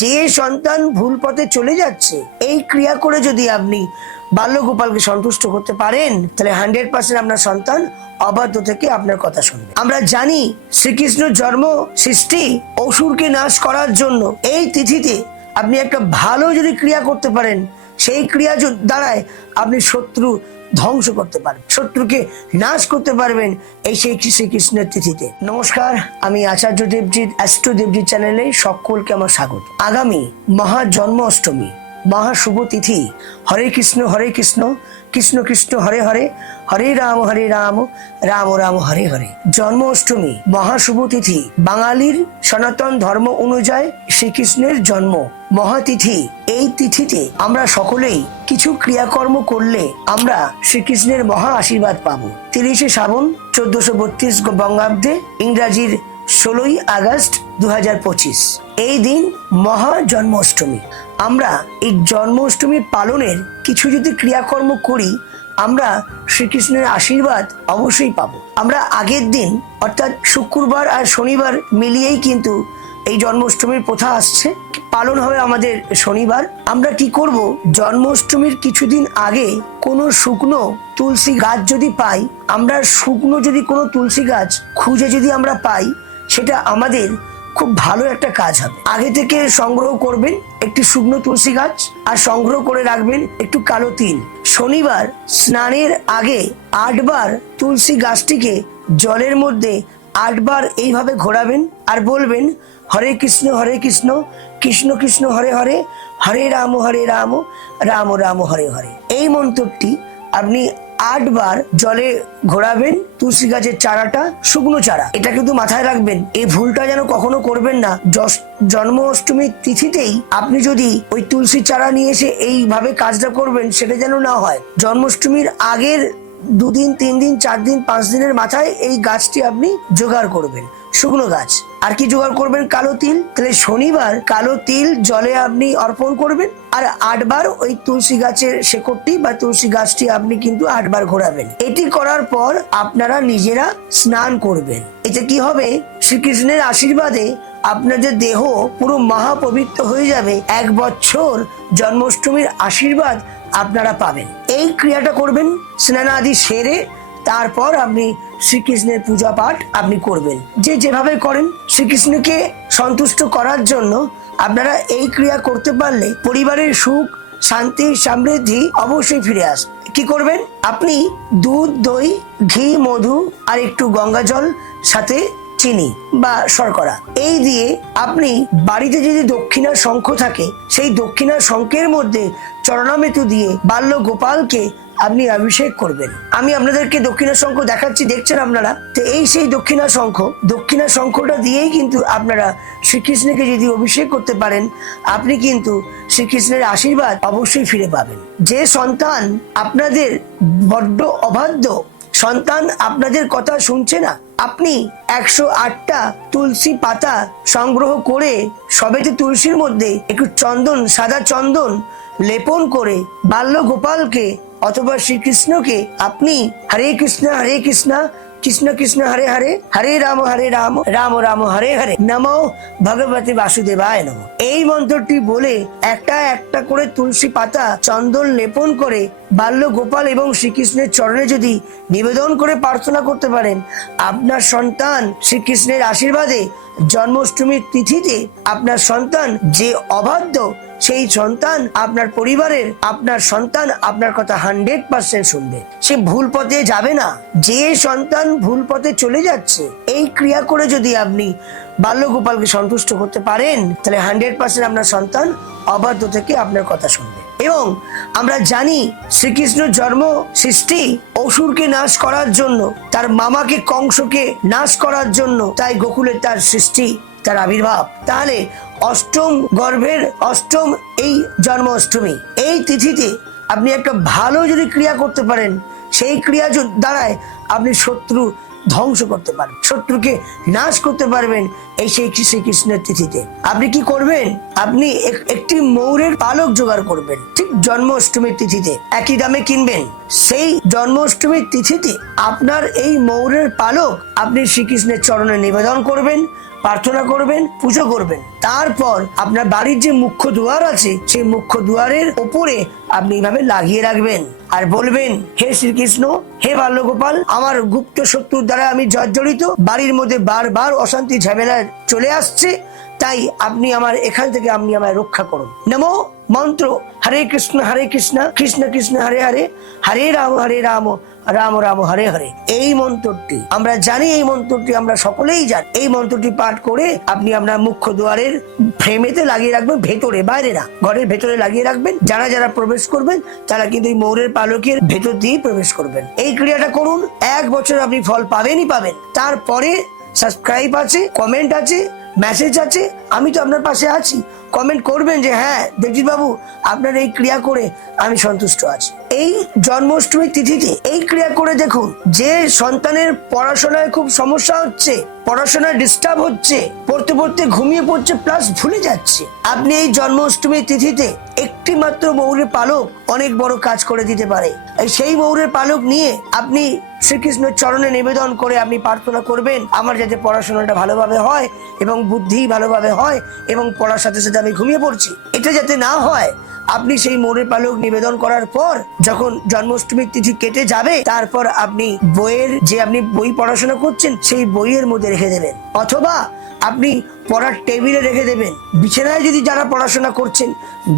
যে সন্তান ভুল পথে চলে যাচ্ছে, এই ক্রিয়া করে যদি আপনি বাল্যগোপালকে সন্তুষ্ট করতে পারেন, তাহলে হান্ড্রেড পার্সেন্ট আপনার সন্তান অবাধ্য থেকে আপনার কথা শুনবে। আমরা জানি শ্রীকৃষ্ণ জন্ম সৃষ্টি অসুরকে নাশ করার জন্য। এই তিথিতে আপনি একটা ভালো যদি ক্রিয়া করতে পারেন, সেই ক্রিয়া দ্বারায় আপনি শত্রু ধ্বংস করতে পারবেন, শত্রুকে নাশ করতে পারবেন এই সেই শ্রীকৃষ্ণের তিথিতে। নমস্কার, আমি আচার্য দেবজিৎ, অ্যাস্ট্রো দেবজিৎ চ্যানেলে সকলকে আমার স্বাগত। আগামী মহা জন্ম অষ্টমী মহা শুভ তিথি। হরে কৃষ্ণ হরে কৃষ্ণ কৃষ্ণ কৃষ্ণ, হরে হরে হরে রাম হরে রাম রাম রাম, হরে হরে। জন্ম অষ্টমী মহা শুভ তিথি। বাঙালির সনাতন ধর্ম অনুযায়ী শ্রীকৃষ্ণের জন্ম। মহাতিথি, এই তিথিতে আমরা সকলেই কিছু ক্রিয়াকর্ম করলে আমরা শ্রীকৃষ্ণের মহা আশীর্বাদ পাবো। তিরিশে শ্রাবণ, চোদ্দশো বত্রিশ বঙ্গাব্দে ইংরাজির ষোলোই আগস্ট দু হাজার পঁচিশ। এই দিন মহা জন্মাষ্টমী আমরা এই জন্মাষ্টমী পালনের কিছু যদি ক্রিয়াকর্ম করি, আমরা শ্রীকৃষ্ণের আশীর্বাদ অবশ্যই পাবো। আমরা আগের দিন, অর্থাৎ শুক্রবার আর শনিবার মিলিয়েই কিন্তু এই জন্মাষ্টমীর প্রথা আসছে। পালন হবে আমাদের শনিবার। আমরা কি করব? জন্মাষ্টমীর কিছুদিন আগে কোনো শুকনো তুলসী গাছ যদি পাই, আমরা শুকনো যদি কোনো তুলসী গাছ খুঁজে যদি আমরা পাই, সেটা আমাদের খুব ভালো একটা কাজ হবে। আগে থেকে সংগ্রহ করবেন একটি শুকনো তুলসী গাছ আর সংগ্রহ করে রাখবেন একটু কালো তিল। শনিবার স্নানের আগে আটবার তুলসী গাছটিকে জলের মধ্যে আটবার এইভাবে ঘোরাবেন আর বলবেন, হরে কৃষ্ণ হরে কৃষ্ণ কৃষ্ণ কৃষ্ণ, হরে হরে হরে রাম হরে রাম রাম রাম, হরে হরে। এই মন্ত্রটি আপনি আটবার জলে ঘোরাবেন, তুলসী গাছের চারাটা, শুকনো চারা। এটা কিন্তু মাথায় রাখবেন, এই ভুলটা যেন কখনো করবেন না। জন্ম অষ্টমীর তিথিতেই আপনি যদি ওই তুলসী চারা নিয়ে এসে এইভাবে কাজটা করবেন, সেটা যেন না হয়। জন্মাষ্টমীর আগের দুদিন তিন দিন চার দিন পাঁচ দিনের মাথায় এই গাছটি আপনি জোগাড় করবেন। শুকনো গাছ। আর কি জোগাড় করবেন কালো তিল? তাহলে শনিবার কালো তিল জলে আপনি অর্পণ করবেন, আর আটবার ওই তুলসী গাছের শেকড়টি বা তুলসী গাছটি আপনি কিন্তু আটবার ঘোরাবেন। এটি করার পর আপনারা নিজেরা স্নান করবেন। এতে কি হবে? শ্রীকৃষ্ণের আশীর্বাদে আপনাদের দেহ পুরো মহাপবিত্র হয়ে যাবে। এক বছর জন্মাষ্টমীর আশীর্বাদ আপনারা পাবেন। এই ক্রিয়াটা করবেন স্নানাদি সেরে, তারপর আপনি শ্রীকৃষ্ণের পূজা পাঠ আপনি করবেন। যে যেভাবে করেন, শ্রীকৃষ্ণকে সন্তুষ্ট করার জন্য আপনারা এই ক্রিয়া করতে পারলে পরিবারের সুখ, শান্তি, সমৃদ্ধি অবশ্যই ফিরে আস কি করবেন? আপনি দুধ, দই, ঘি, মধু আর একটু গঙ্গা জল, সাথে চিনি বা শর্করা। এই দিয়ে আপনি বাড়িতে যদি দক্ষিণা শঙ্খ থাকে, সেই দক্ষিণা শঙ্খের মধ্যে চরণামেতু দিয়ে বাল্য গোপালকে আপনি অভিষেক করবেন। আমি আপনাদেরকে দক্ষিণা শঙ্খ দেখাচ্ছি, দেখছেন আপনারা? তো এই সেই দক্ষিণা শঙ্খ, দক্ষিণা শঙ্খটা দিয়েই কিন্তু আপনারা শ্রীকৃষ্ণকে যদি অভিষেক করতে পারেন, আপনি কিন্তু শ্রীকৃষ্ণের আশীর্বাদ অবশ্যই ফিরে পাবেন। যে সন্তান আপনাদের বড্ড অবাধ্য, সন্তান আপনাদের কথা শুনছে না আপনি একশো আটটা তুলসী পাতা সংগ্রহ করে সবেতে তুলসীর মধ্যে একটু চন্দন, সাদা চন্দন লেপন করে বাল্য গোপালকে অথবা শ্রীকৃষ্ণকে আপনি হরে কৃষ্ণ হরে কৃষ্ণ কৃষ্ণ কৃষ্ণ হরে হরে হরে রাম হরে রাম রাম রাম, হরে হরে, নমো ভগবতী বাসুদেবায় নম। এই মন্ত্রটি বলে একটা একটা করে তুলসী পাতা চন্দন লেপন করে বাল্য গোপাল এবং শ্রীকৃষ্ণের চরণে যদি নিবেদন করে প্রার্থনা করতে পারেন, আপনার সন্তান শ্রীকৃষ্ণের আশীর্বাদে জন্মাষ্টমীর তিথিতে আপনার সন্তান যে অবাধ্য সেই সন্তান আপনার পরিবারের, আপনার সন্তান আপনার কথা হান্ড্রেড পার্সেন্ট শুনবে। সে ভুল পথে যাবে না। যে সন্তান ভুল পথে চলে যাচ্ছে, এই ক্রিয়া করে যদি আপনি বাল্যগোপালকে সন্তুষ্ট করতে পারেন, তাহলে হান্ড্রেড পার্সেন্ট আপনার সন্তান অবাধ্য থেকে আপনার কথা শুনবে। এবং আমরা জানি শ্রীকৃষ্ণ জন্ম সৃষ্টি অসুরকে নাশ করার জন্য, তার মামাকে, কংসকে নাশ করার জন্য, তাই গোকুলের তার সৃষ্টি, তার আবির্ভাব। তাহলে অষ্টম গর্ভের অষ্টম এই জন্মাষ্টমী। এই তিথিতে আপনি একটা ভালো যদি ক্রিয়া করতে পারেন, সেই ক্রিয়া দ্বারায় আপনি শত্রু ধ্বংস করতে পারবেন, শত্রুকে নাশ করতে পারবেন এই সেই শ্রীকৃষ্ণের তিথিতে। আপনি কি করবেন? আপনি এক- একটি ময়ূরের পালক জোগাড় করবেন, ঠিক জন্মাষ্টমীর তিথিতে। একই দামে কিনবেন। সেই জন্মাষ্টমীর তিথিতে আপনার এই ময়ূরের পালক আপনি শ্রীকৃষ্ণের চরণে নিবেদন করবেন প্রার্থনা করবেন, পুজো করবেন। তারপর আপনার বাড়ির যে মুখ্য দুয়ার আছে, সেই মুখ্য দুয়ারের ওপরে আপনি এইভাবে লাগিয়ে রাখবেন। আর বলবেন, হে শ্রীকৃষ্ণ, হে বাল্যগোপাল, আমার গুপ্ত শত্রুর দ্বারা আমি জর্জরিত। বাড়ির মধ্যে বারবার অশান্তি, ঝামেলা চলে আসছে, তাই আপনি আমার, এখান থেকে আপনি আমায় রক্ষা করুন। নমো মন্ত্র, হরে কৃষ্ণ হরে কৃষ্ণ কৃষ্ণ কৃষ্ণ, হরে হরে। হরে রাম হরে রাম রাম রাম, হরে হরে। এই মন্ত্রটি, আমরা জানি এই মন্ত্রটি, আমরা সকলেই জানি। এই মন্ত্রটি পাঠ করে আপনি আপনার মুখ্য দুয়ারের ফ্রেমেতে লাগিয়ে রাখবেন, ভেতরে, বাইরে না। ঘরের ভেতরে লাগিয়ে রাখবেন। যারা যারা প্রবেশ করবেন, তারা কিন্তু এই মৌরের পালকের ভেতর দিয়েই প্রবেশ করবেন। এই ক্রিয়াটা করুন, এক বছর আপনি ফল পাবেনই পাবেন। তারপরে সাবস্ক্রাইব আছে, কমেন্ট আছে, মেসেজ আছে আমি তো আপনার পাশে আছি। কমেন্ট করবেন যে হ্যাঁ দেবজিৎ বাবু আপনার এই ক্রিয়া করে আমি সন্তুষ্ট আছি। এই জন্মাষ্টমীর তিথিতে এই ক্রিয়া করে দেখুন, যে সন্তানের পড়াশোনায় খুব সমস্যা হচ্ছে, পড়াশোনায় ডিস্টার্ব হচ্ছে, পড়তে পড়তে ঘুমিয়ে পড়ছে প্লাস ভুলে যাচ্ছে। আপনি এই জন্মাষ্টমীর তিথিতে একটি মাত্র মৌরের পালক অনেক বড় কাজ করে দিতে পারে। সেই মৌরের পালক নিয়ে আপনি শ্রীকৃষ্ণের চরণে নিবেদন করে আপনি প্রার্থনা করবেন, আমার যাতে পড়াশোনাটা ভালোভাবে হয় এবং বুদ্ধি ভালোভাবে হয় এবং পড়ার সাথে সাথে আমি ঘুমিয়ে পড়ছি। এটা যাতে না হয়, আপনি সেই মোড়ে পালক নিবেদন করার পর যখন জন্মাষ্টমীর তিথি কেটে যাবে, তারপর আপনি বইয়ের যে আপনি বই পড়াশোনা করছেন, সেই বইয়ের মধ্যে রেখে দেবেন। অথবা আপনি পড়ার টেবিলে রেখে দেবেন। বিছানায় যদি যারা পড়াশোনা করছেন,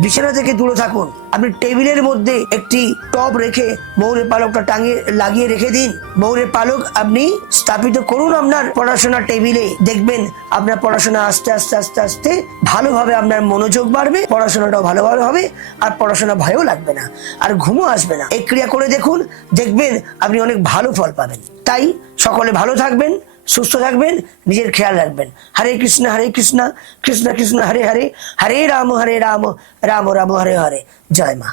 বিছানা থেকে দূরে থাকুন। আপনি টেবিলের মধ্যে একটি টব রেখে মৌরের পালকটা টাঙিয়ে, লাগিয়ে রেখে দিন। মৌরের পালক আপনি স্থাপিত করুন আপনার পড়াশোনা টেবিলে। দেখবেন আপনার পড়াশোনা আস্তে আস্তে আস্তে আস্তে ভালোভাবে আপনার মনোযোগ বাড়বে, পড়াশোনাটাও ভালোভাবে হবে, আর পড়াশোনা ভয়ও লাগবে না, আর ঘুমও আসবে না। এই ক্রিয়া করে দেখুন, দেখবেন আপনি অনেক ভালো ফল পাবেন। তাই সকলে ভালো থাকবেন সুস্থ থাকবেন, নিজের খেয়াল রাখবেন। হরে কৃষ্ণ হরে কৃষ্ণ কৃষ্ণ কৃষ্ণ, হরে হরে হরে রাম হরে রাম রাম রাম, হরে হরে। জয় মা।